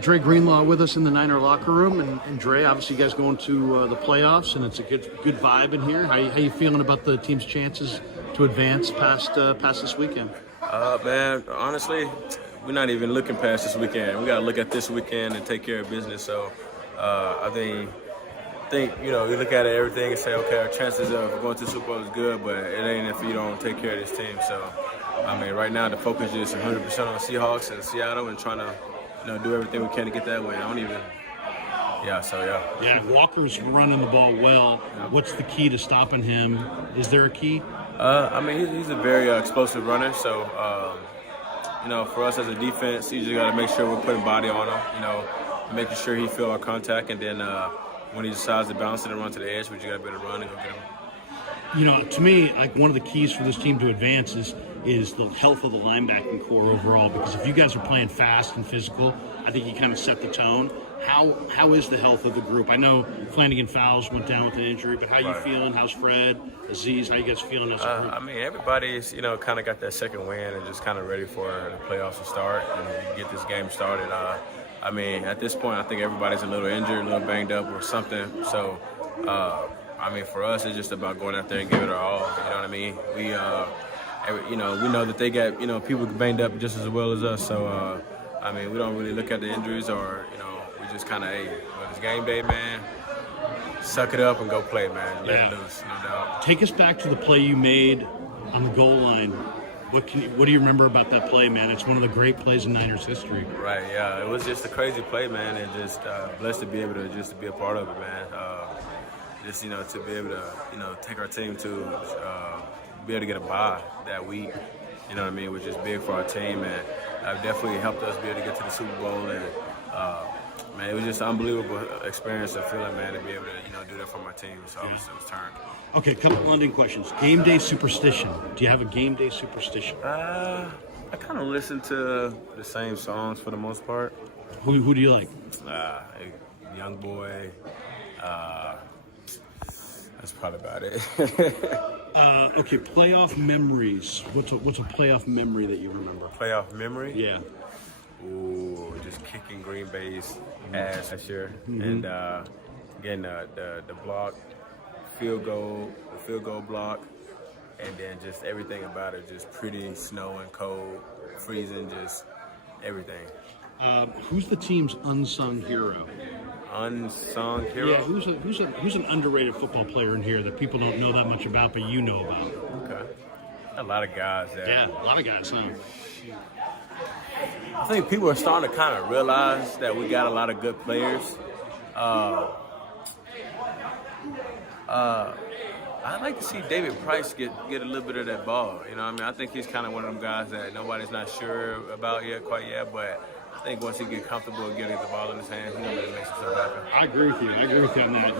Dre Greenlaw with us in the Niner locker room, and Dre, obviously you guys going to the playoffs, and it's a good vibe in here. How you feeling about the team's chances to advance past this weekend? Man, honestly, we're not even looking past this weekend. We got to look at this weekend and take care of business. So I think you look at everything and say, okay, our chances of going to the Super Bowl is good, but it ain't if you don't take care of this team. So right now the focus is 100% on Seahawks and Seattle and trying to do everything we can to get that win. Yeah, Walker's running the ball well. Yeah. What's the key to stopping him? Is there a key? He's a very explosive runner. So, for us as a defense, you just got to make sure we're putting body on him. Making sure he feel our contact, and then when he decides to bounce it and run to the edge, we just got to be able to run and go get him. To me, like one of the keys for this team to advance is the health of the linebacking core overall. Because if you guys are playing fast and physical, I think you kind of set the tone. How is the health of the group? I know Flanagan Fowles went down with an injury, but how you feeling? How's Fred, Aziz? How you guys feeling as a group? Everybody's kind of got that second win and just kind of ready for the playoffs to start and get this game started. At this point, I think everybody's a little injured, a little banged up or something. So, for us, it's just about going out there and giving it our all. You know what I mean? We know that they got, people banged up just as well as us. So, we don't really look at the injuries or, we just kind of, when it's game day, man, suck it up and go play, man. Let it loose, no doubt. Take us back to the play you made on the goal line. What do you remember about that play, man? It's one of the great plays in Niners history. Right, yeah. It was just a crazy play, man, and just blessed to be able to just to be a part of it, man. To be able to, take our team to be able to get a bye that week, which is big for our team, and definitely helped us be able to get to the Super Bowl. And, it was just an unbelievable experience and feeling, man, to be able to, do that for my team. So it was turned. Okay, a couple London questions. Game day superstition. Do you have a game day superstition? I kind of listen to the same songs for the most part. Who do you like? Young Boy. That's probably about it. Okay, playoff memories. What's a playoff memory that you remember? Playoff memory? Yeah. Ooh, just kicking Green Bay's ass last year, and getting the block, the field goal block, and then just everything about it, just pretty, snowing, cold, freezing, just everything. Who's the team's unsung hero? Unsung hero? Yeah, who's an underrated football player in here that people don't know that much about, but you know about? Okay. A lot of guys there. Yeah, a lot of guys, huh? I think people are starting to kind of realize that we got a lot of good players. I'd like to see David Price get a little bit of that ball. I think he's kind of one of them guys that nobody's not sure about quite yet, but I think once he gets comfortable getting the ball in his hands, he really makes himself happen. I agree with you on that.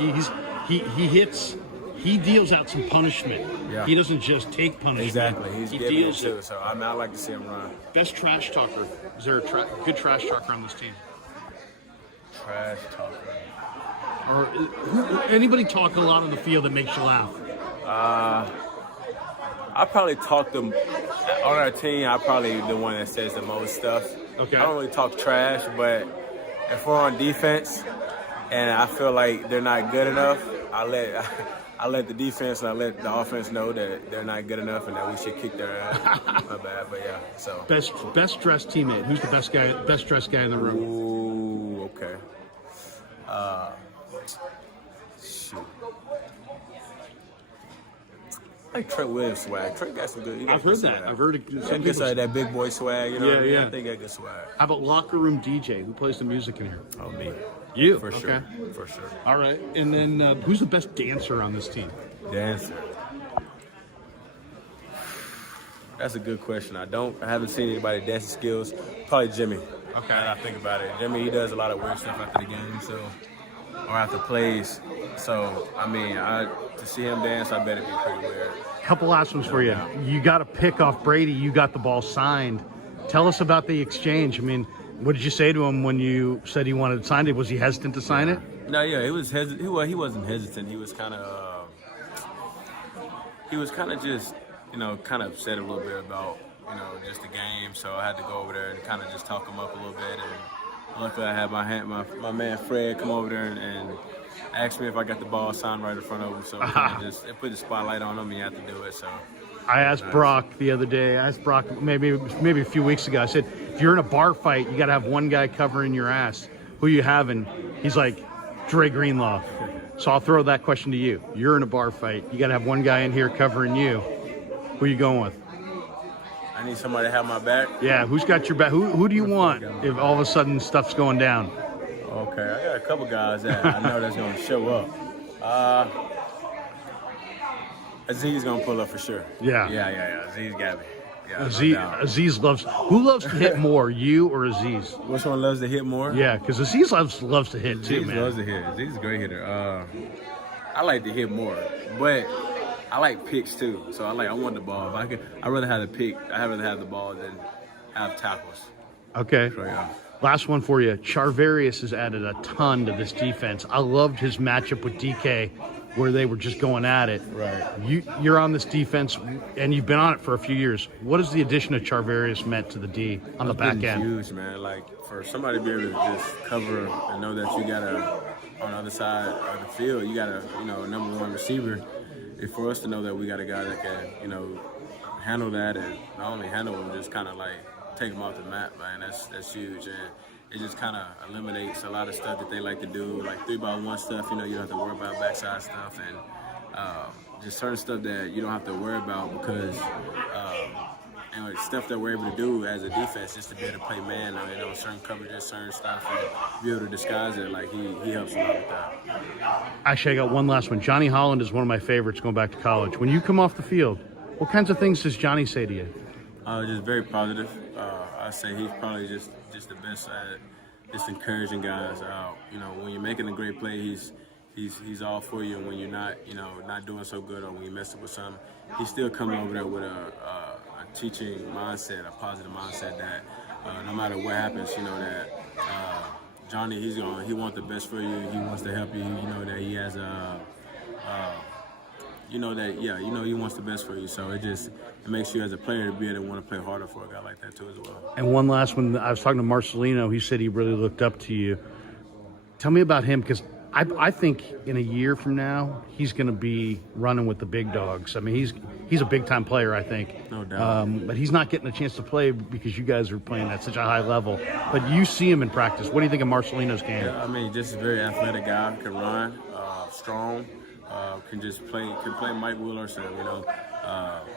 He hits. He deals out some punishment. Yeah. He doesn't just take punishment. Exactly. He giving deals it too. So I like to see him run. Best trash talker. Is there a good trash talker on this team? Trash talker. Or anybody talk a lot on the field that makes you laugh? I probably talk them on our team. I'm probably the one that says the most stuff. Okay. I don't really talk trash, but if we're on defense and I feel like they're not good enough, I let the defense and I let the offense know that they're not good enough and that we should kick their ass. My bad, but yeah. So best dressed teammate. Who's the best dressed guy in the room? Ooh, okay. Shoot. I like Trent Williams swag. Trent got some good. I've heard that. I've heard it. Some people say that big boy swag. Yeah. I think that good swag. How about locker room DJ? Who plays the music in here? Oh, me. You? For sure. For sure. All right. And then who's the best dancer on this team? Dancer. That's a good question. I haven't seen anybody dancing skills. Probably Jimmy. Okay. Now that I think about it. Jimmy, he does a lot of weird stuff after the game, or after plays. So, to see him dance, I bet it'd be pretty weird. Couple last ones for you. You got a pick off Brady. You got the ball signed. Tell us about the exchange. What did you say to him when you said he wanted it signed? Was he hesitant to sign it? No, yeah, he was hesitant. He wasn't hesitant. He was kind of just, kind of upset a little bit about, just the game. So I had to go over there and kind of just talk him up a little bit and luckily I had my man Fred come over there and ask me if I got the ball signed right in front of him. So it put the spotlight on him, and you have to do it. So I asked Brock the other day. I asked Brock maybe a few weeks ago. I said, if you're in a bar fight, you got to have one guy covering your ass. Who you having? He's like, Dre Greenlaw. So I'll throw that question to you. You're in a bar fight. You got to have one guy in here covering you. Who you going with? I need somebody to have my back. Yeah, who's got your back? Who do you want if all of a sudden stuff's going down? Okay, I got a couple guys that I know that's going to show up. Aziz going to pull up for sure. Yeah. Aziz got me. Yeah, Aziz loves. Who loves to hit more, you or Aziz? Which one loves to hit more? Yeah, because Aziz loves to hit too, man. Aziz loves to hit. Aziz is a great hitter. I like to hit more, but I like picks too. So I want the ball. If I'd rather have the pick. I'd rather have the ball than have tackles. Okay. So, yeah. Last one for you. Charvarius has added a ton to this defense. I loved his matchup with DK, where they were just going at it. Right. You're on this defense, and you've been on it for a few years. What has the addition of Charvarius meant to the D on the back end? Huge, man. Like, for somebody to be able to just cover and know that you got on the other side of the field, you got a number one receiver. And for us to know that we got a guy that can, handle that, and not only handle him, just kind of like take him off the map, man. That's huge, and it just kind of eliminates a lot of stuff that they like to do, like 3-by-1 stuff. You don't have to worry about backside stuff, and just certain stuff that you don't have to worry about because and stuff that we're able to do as a defense, just to be able to play man, certain coverages, certain stuff, and be able to disguise it. Like he helps a lot with that. Actually, I got one last one. Johnny Holland is one of my favorites going back to college. When you come off the field, what kinds of things does Johnny say to you? Just very positive. I say he's probably just the best at it. Just encouraging guys. When you're making a great play, he's all for you. And when you're not doing so good, or when you mess up with something, he's still coming over there with a teaching mindset, a positive mindset that no matter what happens, that Johnny, he wants the best for you. He wants to help you. That he has he wants the best for you. So it makes you as a player to be able to want to play harder for a guy like that too as well. And one last one, I was talking to Marcelino. He said he really looked up to you. Tell me about him, because I think in a year from now, he's going to be running with the big dogs. I mean, he's a big-time player, I think. No doubt. But he's not getting a chance to play because you guys are playing at such a high level. But you see him in practice. What do you think of Marcelino's game? Yeah, just a very athletic guy, can run, strong, can play Mike Willerson,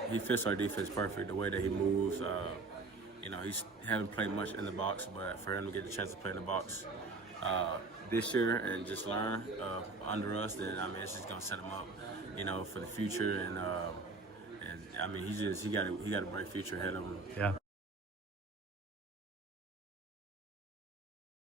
he fits our defense perfect, the way that he moves. He's haven't played much in the box, but for him to get the chance to play in the box this year and just learn under us, then it's just gonna set him up, for the future. And he got a bright future ahead of him. Yeah.